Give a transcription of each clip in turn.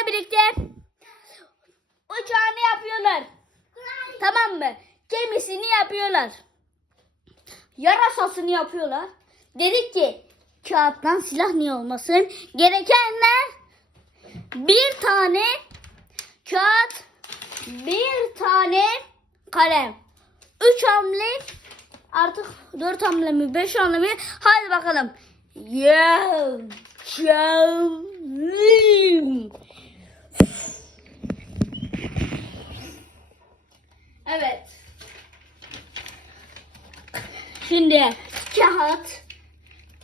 sizlerle birlikte uçağını yapıyorlar. Tamam mı? Gemisini yapıyorlar. Yarasasını yapıyorlar. Dedik ki kağıttan silah niye olmasın? Gerekenler bir tane kağıt, bir tane kalem. Üç hamle artık dört hamle mi beş hamle mi? Hadi bakalım. Yaşasın. Evet. Şimdi kağıt.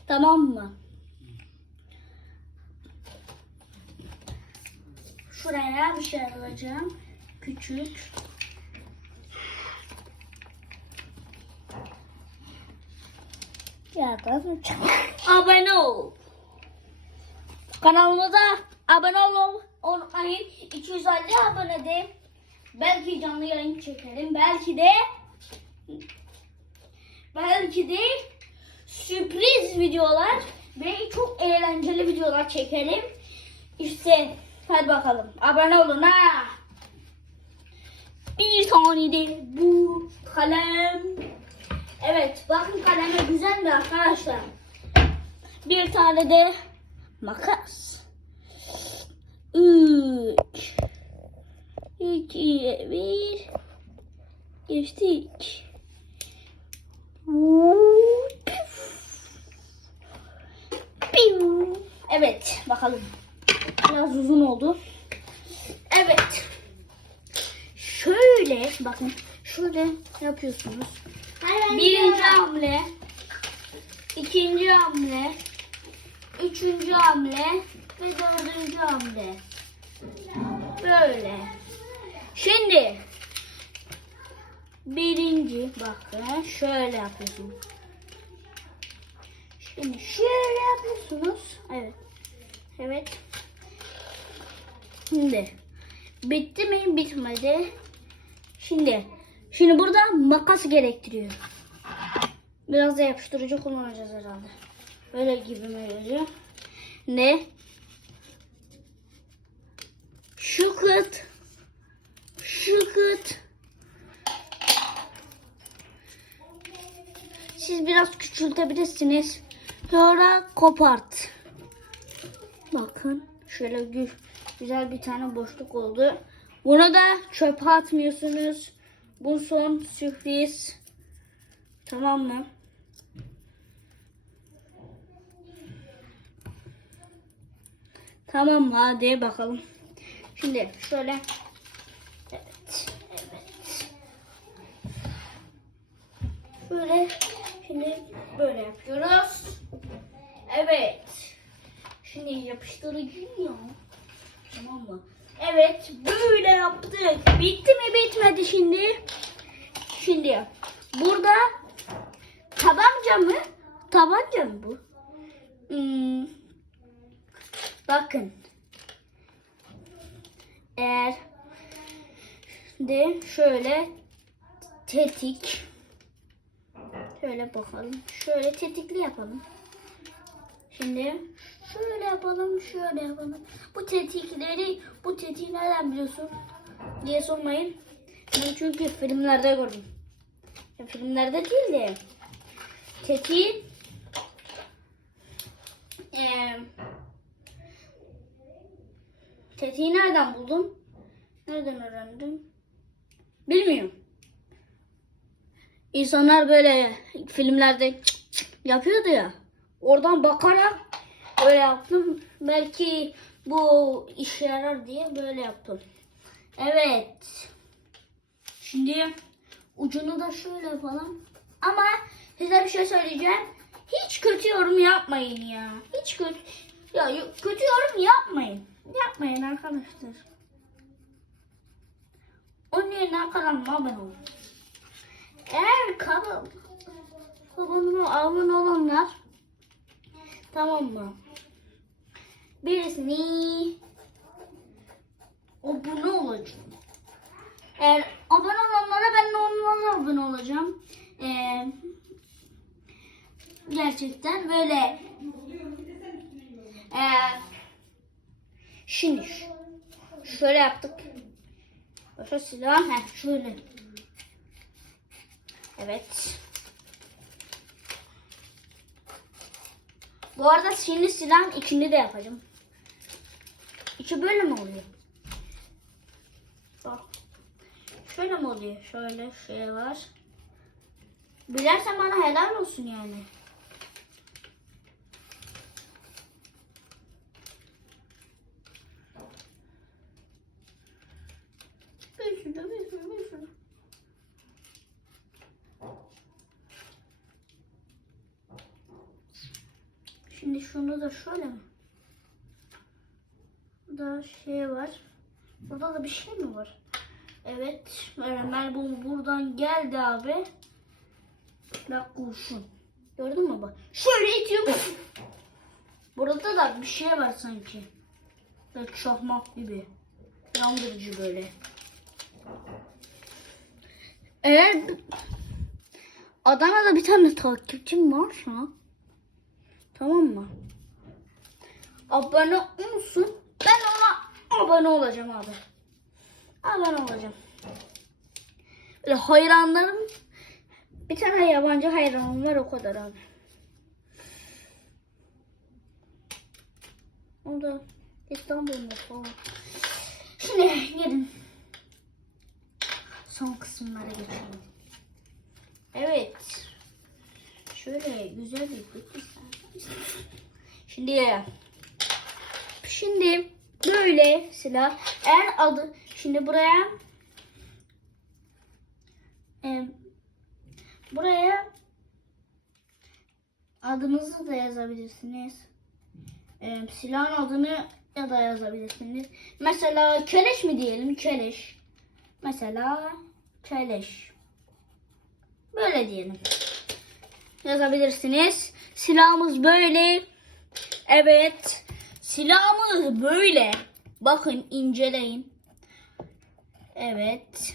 Tamam mı? Şuraya bir şey alacağım. Küçük. Kağıttan Abone ol. Kanalımıza abone olun. Unutmayın. 250 abonede belki canlı yayın çekerim. Belki de belki de sürpriz videolar ve çok eğlenceli videolar çekerim. İşte hadi bakalım. Abone olun ha. Bir tane de bu kalem. Evet bakın kaleme güzel mi arkadaşlar? Bir tane de makas. Üç. İki, bir. Geçtik. Evet bakalım. Biraz uzun oldu. Evet. Şöyle bakın. Şöyle yapıyorsunuz. Birinci hamle. ikinci hamle. Üçüncü hamle. Ve dördüncü hamle. Böyle. Şimdi birinci bakın şöyle yapıyorsunuz. Şimdi şöyle yapıyorsunuz. Evet. Evet. Şimdi bitti mi? Bitmedi. Şimdi şimdi burada makas gerektiriyor. Biraz da yapıştırıcı kullanacağız herhalde. Öyle gibi mi geliyor? Ne? Şu kıt. Şu kıt. Siz biraz küçültebilirsiniz. Sonra kopart. Bakın şöyle gü- güzel bir tane boşluk oldu. Bunu da çöpe atmıyorsunuz. Bu son sürpriz. Tamam mı? Tamam mı? Hadi bakalım. Şimdi şöyle. Evet. Evet. Böyle. Şimdi böyle yapıyoruz. Evet. Şimdi yapıştırıcıyım ya. Tamam mı? Evet. Böyle yaptık. Bitti mi? Bitmedi şimdi. Şimdi burada tabanca mı? Tabanca mı bu? Hmm, bakın. Eğer de şöyle tetik şöyle bakalım. Şöyle tetikli yapalım. Şimdi şöyle yapalım, şöyle yapalım. Bu tetikleri, bu tetiği nereden biliyorsun diye sormayın. Ben çünkü filmlerde gördüm. Ya filmlerde değil de tetiği eee tetiği nereden buldum? Nereden öğrendim? Bilmiyorum. İnsanlar böyle filmlerde cık cık yapıyordu ya. Oradan bakarak böyle yaptım. Belki bu işe yarar diye böyle yaptım. Evet. Şimdi ucunu da şöyle yapalım. Ama size bir şey söyleyeceğim. Hiç kötü yorum yapmayın ya. Hiç kötü ya kötü yorum yapmayın. Yapmayın arkadaşlar. Onun yerine kanalıma abone olun. Eğer kanal kanalıma abone olanlar tamam mı? Birisini abone olacağım. Eğer abone olanlara ben de onlara abone olacağım. Ee, gerçekten böyle ee, şimdi Şöyle yaptık. Başka silah. Heh, şöyle. Evet. Bu arada şimdi silahın içini de yapacağım. İçi böyle mi oluyor? Bak. Şöyle mi oluyor? Şöyle şey var. Bilersen bana helal olsun yani. Bir şurada, bir şurada, bir şurada. Şimdi şunu da şöyle? Burada şey var. Burada da bir şey mi var? Evet. Öğrenmen bu buradan geldi abi. Bak kurşun. Gördün mü bak? Şöyle itiyor. Burada da bir şey var sanki. Böyle çakmak gibi. Yandırıcı böyle. Eğer Adana'da bir tane takipçim varsa tamam mı? Abone olsun. Ben ona abone olacağım abi. Abone olacağım. Böyle hayranlarım bir tane yabancı hayranım var o kadar abi. O da İstanbul'da falan. Şimdi gelin. Son kısımlara geçelim. Evet. Şöyle güzel bir Şimdi şimdi böyle silah eğer adı şimdi buraya e, buraya adınızı da yazabilirsiniz. E, silahın adını ya da yazabilirsiniz. Mesela keleş mi diyelim? Keleş. Mesela keleş. Böyle diyelim. Yazabilirsiniz. Silahımız böyle. Evet. Silahımız böyle. Bakın inceleyin. Evet.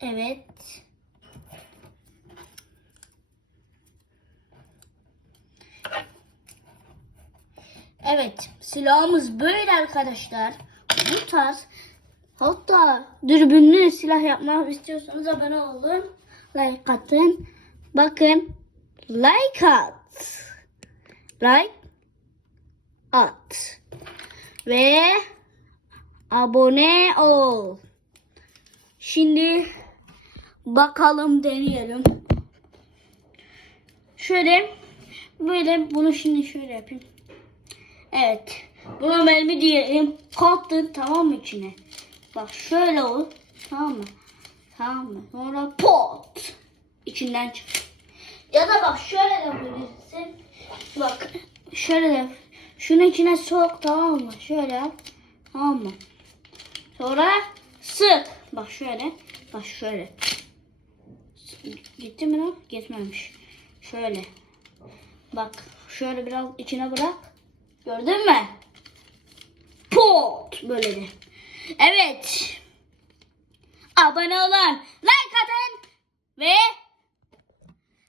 Evet. Evet, silahımız böyle arkadaşlar. Bu tarz hatta dürbünlü silah yapmak istiyorsanız abone olun. Like atın. Bakın. Like at. Like at. Ve abone ol. Şimdi bakalım deneyelim. Şöyle böyle bunu şimdi şöyle yapayım. Evet. Buna mermi diyelim. Kattık tamam mı içine? Bak şöyle ol. Tamam mı? Tamam mı? Sonra pot. İçinden çık. Ya da bak şöyle de yapabilirsin. Bak şöyle de. Şunun içine sok tamam mı? Şöyle. Tamam mı? Sonra sık. Bak şöyle. Bak şöyle. Gitti mi lan? Gitmemiş. Şöyle. Bak şöyle biraz içine bırak. Gördün mü? Pot böyle de. Evet. Abone olun. Like atın. Ve